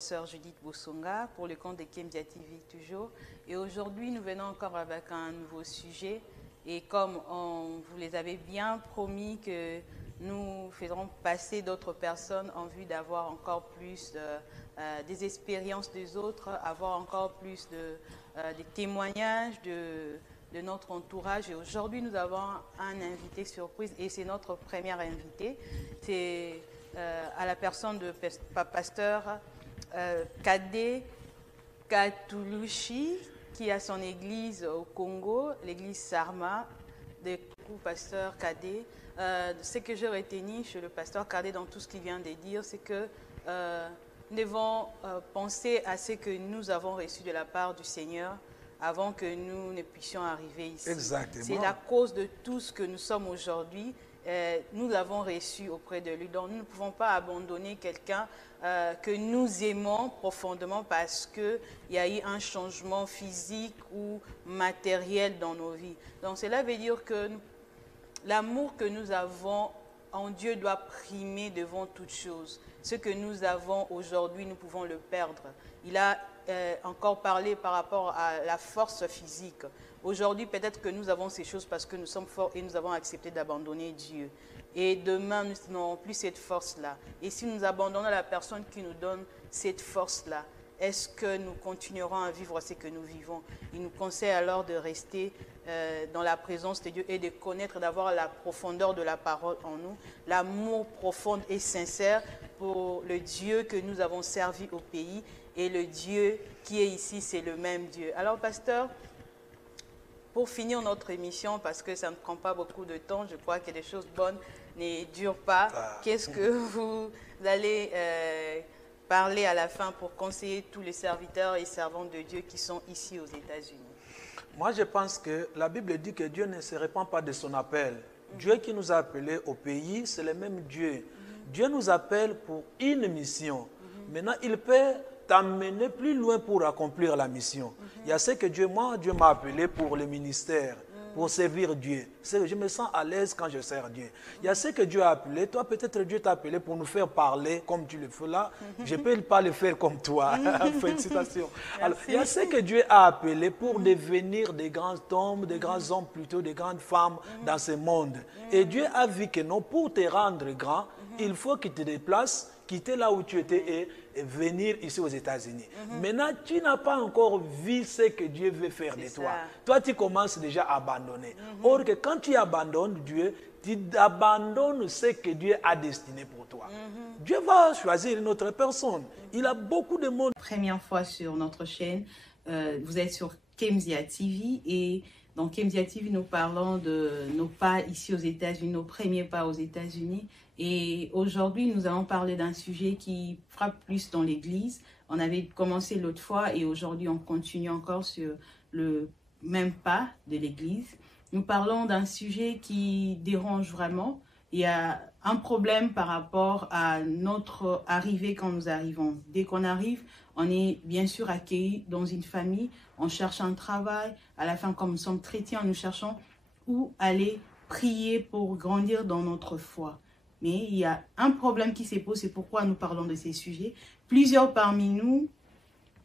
Sœur Judith Bosonga pour le compte de Kemzia TV toujours. Et aujourd'hui, nous venons encore avec un nouveau sujet. Et comme on vous les avait bien promis que nous ferons passer d'autres personnes en vue d'avoir encore plus des expériences des autres, avoir encore plus des témoignages de notre entourage. Et aujourd'hui, nous avons un invité surprise et c'est notre premier invité. C'est à la personne de pasteur Kadé Katulushi, qui a son église au Congo, l'église Sarma, de pasteur Kadé. Ce que j'ai retenu chez le pasteur Kadé dans tout ce qu'il vient de dire, c'est que nous devons penser à ce que nous avons reçu de la part du Seigneur avant que nous ne puissions arriver ici. Exactement. C'est à cause de tout ce que nous sommes aujourd'hui. Nous l'avons reçu auprès de lui. Donc nous ne pouvons pas abandonner quelqu'un que nous aimons profondément parce qu'il y a eu un changement physique ou matériel dans nos vies. Donc cela veut dire que l'amour que nous avons en Dieu doit primer devant toute chose. Ce que nous avons aujourd'hui, nous pouvons le perdre. Il a encore parlé par rapport à la force physique. Aujourd'hui, peut-être que nous avons ces choses parce que nous sommes forts et nous avons accepté d'abandonner Dieu. Et demain, nous n'aurons plus cette force-là. Et si nous abandonnons la personne qui nous donne cette force-là, est-ce que nous continuerons à vivre ce que nous vivons? Il nous conseille alors de rester dans la présence de Dieu et de connaître, d'avoir la profondeur de la parole en nous, l'amour profond et sincère pour le Dieu que nous avons servi au pays. Et le Dieu qui est ici, c'est le même Dieu. Alors, pasteur, pour finir notre émission, parce que ça ne prend pas beaucoup de temps, je crois que les choses bonnes ne durent pas. Qu'est-ce que vous allez parler à la fin pour conseiller tous les serviteurs et servantes de Dieu qui sont ici aux États-Unis? Moi, je pense que la Bible dit que Dieu ne se répand pas de son appel. Dieu qui nous a appelés au pays, c'est le même Dieu. Dieu nous appelle pour une mission. Maintenant, il peut t'amener plus loin pour accomplir la mission. Il y a ce que Dieu m'a appelé pour le ministère, pour servir Dieu. Je me sens à l'aise quand je sers Dieu. Il y a ce que Dieu a appelé. Toi, peut-être Dieu t'a appelé pour nous faire parler comme tu le fais là. Je ne peux pas le faire comme toi. Félicitations. Alors, il y a ce que Dieu a appelé pour devenir des grands hommes, des grands hommes plutôt, des grandes femmes dans ce monde. Et Dieu a vu que non, pour te rendre grand, il faut qu'il te déplace, quitter là où tu étais et venir ici aux États-Unis. Maintenant, tu n'as pas encore vu ce que Dieu veut faire de toi. Toi, tu commences déjà à abandonner. Or que quand tu abandonnes Dieu, tu abandonnes ce que Dieu a destiné pour toi. Dieu va choisir une autre personne. Il a beaucoup de monde. Première fois sur notre chaîne, vous êtes sur Kemzia TV et dans Kemzia TV, nous parlons de nos pas ici aux États-Unis, nos premiers pas aux États-Unis. Et aujourd'hui, nous allons parler d'un sujet qui frappe plus dans l'Église. On avait commencé l'autre fois et aujourd'hui, on continue encore sur le même pas de l'Église. Nous parlons d'un sujet qui dérange vraiment. Il y a un problème par rapport à notre arrivée quand nous arrivons. Dès qu'on arrive, on est bien sûr accueilli dans une famille, on cherche un travail. À la fin, comme nous sommes chrétiens, nous cherchons où aller prier pour grandir dans notre foi. Mais il y a un problème qui se pose, c'est pourquoi nous parlons de ces sujets. Plusieurs parmi nous,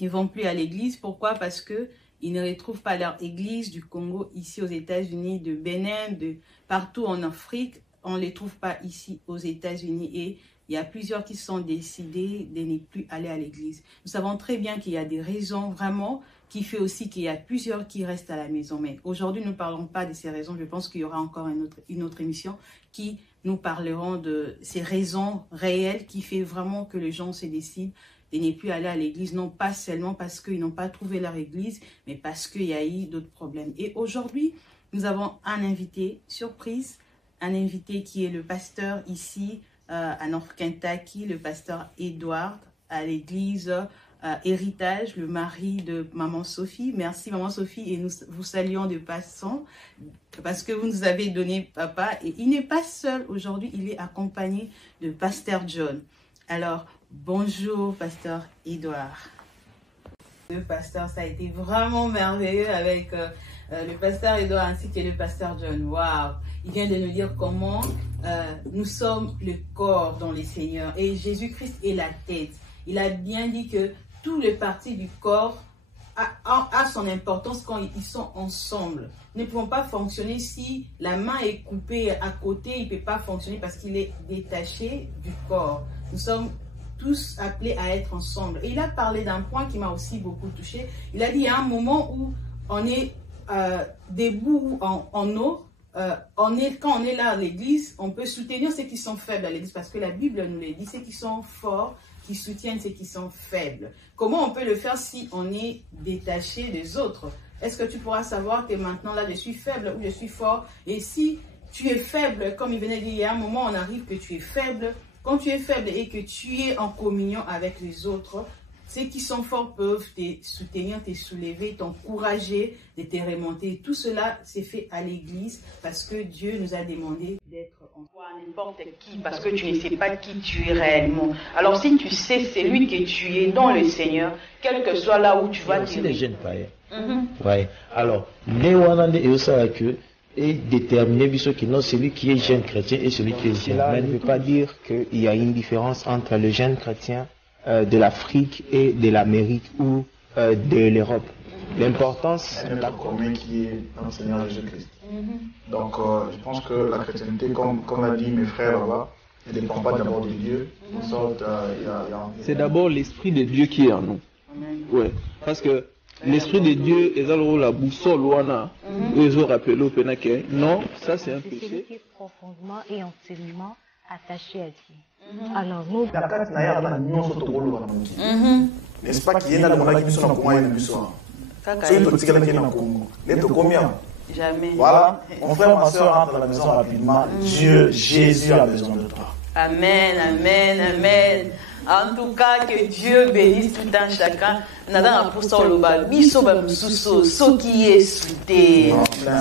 ils ne vont plus à l'église. Pourquoi? Parce qu'ils ne retrouvent pas leur église du Congo, ici aux États-Unis, de Bénin, de partout en Afrique. On ne les trouve pas ici aux États-Unis. Et il y a plusieurs qui sont décidés de ne plus aller à l'église. Nous savons très bien qu'il y a des raisons vraiment qui fait aussi qu'il y a plusieurs qui restent à la maison. Mais aujourd'hui, nous ne parlons pas de ces raisons. Je pense qu'il y aura encore une autre émission qui nous parleront de ces raisons réelles qui fait vraiment que les gens se décident de ne plus aller à l'église. Non pas seulement parce qu'ils n'ont pas trouvé leur église, mais parce qu'il y a eu d'autres problèmes. Et aujourd'hui, nous avons un invité surprise, un invité qui est le pasteur ici à North Kentucky, le pasteur Edward à l'église Héritage, le mari de Maman Sophie. Merci Maman Sophie et nous vous saluons de passant parce que vous nous avez donné papa et il n'est pas seul aujourd'hui, il est accompagné de pasteur John. Alors bonjour pasteur Edouard. Le pasteur, ça a été vraiment merveilleux avec le pasteur Edouard ainsi que le pasteur John. Waouh! Il vient de nous dire comment nous sommes le corps dans le Seigneur et Jésus-Christ est la tête. il a bien dit que toutes les parties du corps a son importance quand ils sont ensemble. Nous ne pouvons pas fonctionner si la main est coupée à côté, il ne peut pas fonctionner parce qu'il est détaché du corps. Nous sommes tous appelés à être ensemble. Et il a parlé d'un point qui m'a aussi beaucoup touché. Il a dit, il y a un moment où on est debout en eau, quand on est là à l'église, on peut soutenir ceux qui sont faibles à l'église parce que la Bible nous le dit, ceux qui sont forts, qui soutiennent ceux qui sont faibles. Comment on peut le faire si on est détaché des autres? Est-ce que tu pourras savoir que maintenant là je suis faible ou je suis fort? Et si tu es faible, comme il venait de dire, il y a un moment on arrive que tu es faible. Quand tu es faible et que tu es en communion avec les autres, ceux qui sont forts peuvent te soutenir, te soulever, t'encourager, de te remonter. Tout cela s'est fait à l'église parce que Dieu nous a demandé d'être en n'importe qui, parce que tu ne sais pas qui tu es réellement. Alors si tu sais celui que tu es dans le Seigneur, quel que soit là où tu vas aussi les jeunes païens. Ouais. Alors, les Wanande et Osaka et déterminer celui qui est jeune chrétien et celui qui est jeune. Cela ne veut pas dire qu'il y a une différence entre le jeune chrétien de l'Afrique et de l'Amérique ou de l'Europe. L'importance c'est notre commun qui est dans le Seigneur Jésus-Christ. Donc je pense que la chrétienté, comme a dit mes frères là-bas, ne dépend pas d'abord de Dieu. C'est d'abord l'Esprit de Dieu qui est en nous. Ouais. Parce que l'Esprit de Dieu est dans la boussole, ils ont rappelé au Pénaké. Non, ça c'est un péché. C'est celui qui est profondément et entièrement attaché à Dieu. Alors nous, n'est-ce pas qu'il y a dans qui sont comment il c'est une petite qui est dans le Congo. Combien? Jamais. Voilà, mon frère, ma soeur rentre à la maison rapidement. Dieu, Jésus a besoin de toi. Amen, amen, amen. En tout cas, que Dieu bénisse tout un chacun. Nadana pour ça le bal. Biso bamsuso, so qui est soudé,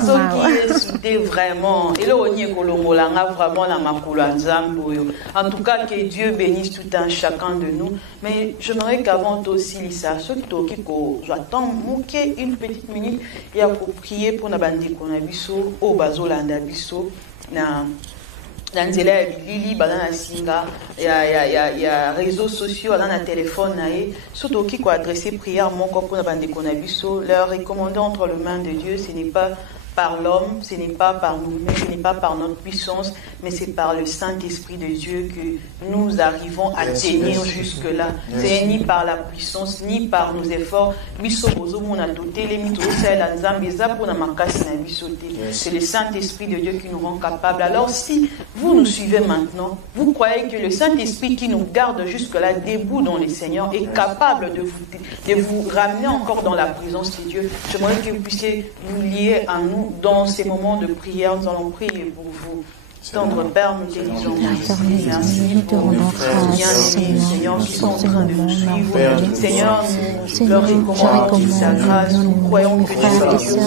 so qui est soudé vraiment. Et là on y est kolongolanga vraiment la makula nzamboyo. En tout cas, que Dieu bénisse tout un chacun de nous. Mais j'aimerais qu'avant aussi Lisa, ce qui j'attends manquer une petite minute et à prier pour na bandi qu'on a biso au bazolanda biso na dans les bilili banana singa il y a réseaux sociaux dans la téléphone surtout qui quoi adresser prière mon corps pour bande qu'on a biso leur recommander entre les mains de Dieu. Ce n'est pas par l'homme, ce n'est pas par nous-mêmes, ce n'est pas par notre puissance, mais c'est par le Saint-Esprit de Dieu que nous arrivons à tenir jusque-là. C'est ni par la puissance, ni par nos efforts. C'est le Saint-Esprit de Dieu qui nous rend capables. Alors si vous nous suivez maintenant, vous croyez que le Saint-Esprit qui nous garde jusque-là, debout dans le Seigneur, est capable de vous ramener encore dans la présence de Dieu. J'aimerais que vous puissiez vous lier à nous dans ces moments de prière. Nous allons prier pour vous. Tendre Père, nous te disons merci pour nos frères bien-aimés, Seigneur, qui sont en train de nous suivre. Seigneur, nous leur recommandons ta grâce. Nous croyons que tu es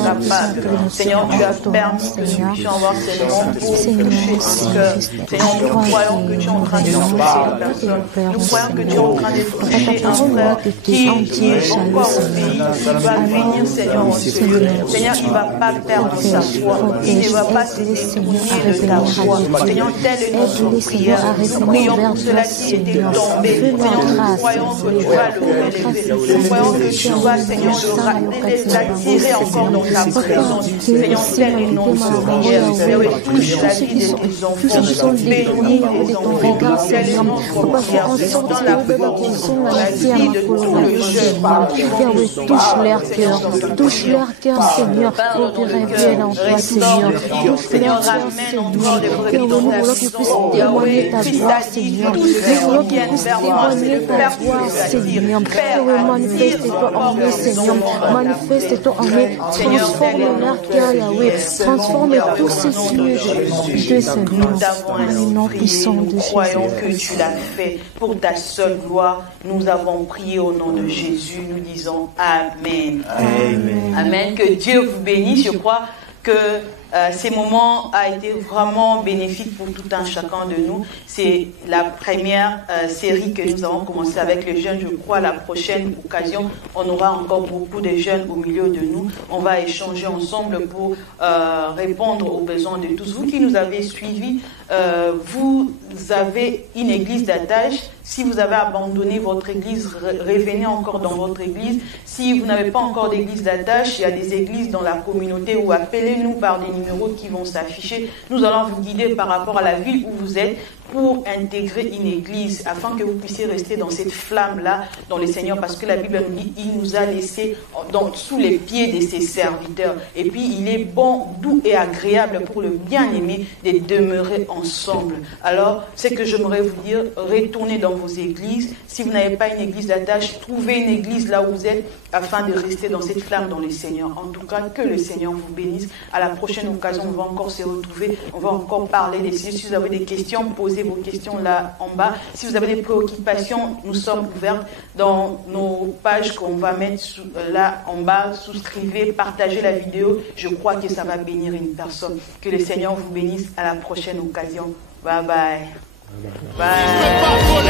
capable. Seigneur, tu as permis que nous puissions avoir ces moments pour toucher ton cœur. Seigneur, nous croyons que tu es en train de toucher une personne. Nous croyons que tu es en train de toucher un frère qui est encore au pays, qui va venir, Seigneur, en Dieu. Seigneur, il ne va pas perdre sa foi. Il ne va pas se détourner de ta foi. Seigneur, tel est notre prière. Nous prions pour cela qui était tombé. Seigneur, nous croyons que tu vas le relever. Nous croyons que tu vas, Seigneur, l'attirer encore dans ta présence. Seigneur, tel est notre prière. Seigneur, touche la vie de tes enfants. Bénis tes enfants. Tel est notre prière. Seigneur, dans la force, dans la vie de tous les jeunes. touche leur cœur, Seigneur, pour te révéler en toi, Seigneur. Touche leur cœur, Seigneur. Que nous voulons qu'ils puissent témoigner ta gloire, Seigneur. Nous voulons qu'ils puissent témoigner ta gloire, Seigneur. Que manifeste-toi en eux, Seigneur. Manifeste-toi en eux. Transforme leur cœur, Yahweh. Transforme tous ces cieux de Seigneur. Au nom puissant de Jésus. Nous croyons que tu l'as fait pour ta seule gloire. Nous avons prié au nom de Jésus. Nous disons Amen. Amen. Amen. Que Dieu vous bénisse. Je crois que ces moments a été vraiment bénéfique pour tout un chacun de nous. C'est la première série que nous avons commencé avec les jeunes. Je crois la prochaine occasion, on aura encore beaucoup de jeunes au milieu de nous. On va échanger ensemble pour répondre aux besoins de tous. Vous qui nous avez suivis vous avez une église d'attache. Si vous avez abandonné votre église, revenez encore dans votre église. Si vous n'avez pas encore d'église d'attache, il y a des églises dans la communauté, ou appelez-nous par des numéros qui vont s'afficher. Nous allons vous guider par rapport à la ville où vous êtes pour intégrer une église, afin que vous puissiez rester dans cette flamme-là, dans le Seigneur, parce que la Bible nous dit, il nous a laissé sous les pieds de ses serviteurs. Et puis, il est bon, doux et agréable pour le bien-aimé de demeurer ensemble. Alors, c'est que j'aimerais vous dire, retournez dans vos églises. Si vous n'avez pas une église d'attache, trouvez une église là où vous êtes, afin de rester dans cette flamme dans le Seigneur. En tout cas, que le Seigneur vous bénisse. À la prochaine occasion, on va encore se retrouver, on va encore parler des sujets. Si vous avez des questions, posez vos questions là en bas. Si vous avez des préoccupations, nous sommes ouverts dans nos pages qu'on va mettre là en bas. Souscrivez, partagez la vidéo. Je crois que ça va bénir une personne. Que le Seigneur vous bénisse. À la prochaine occasion. Bye bye. Bye.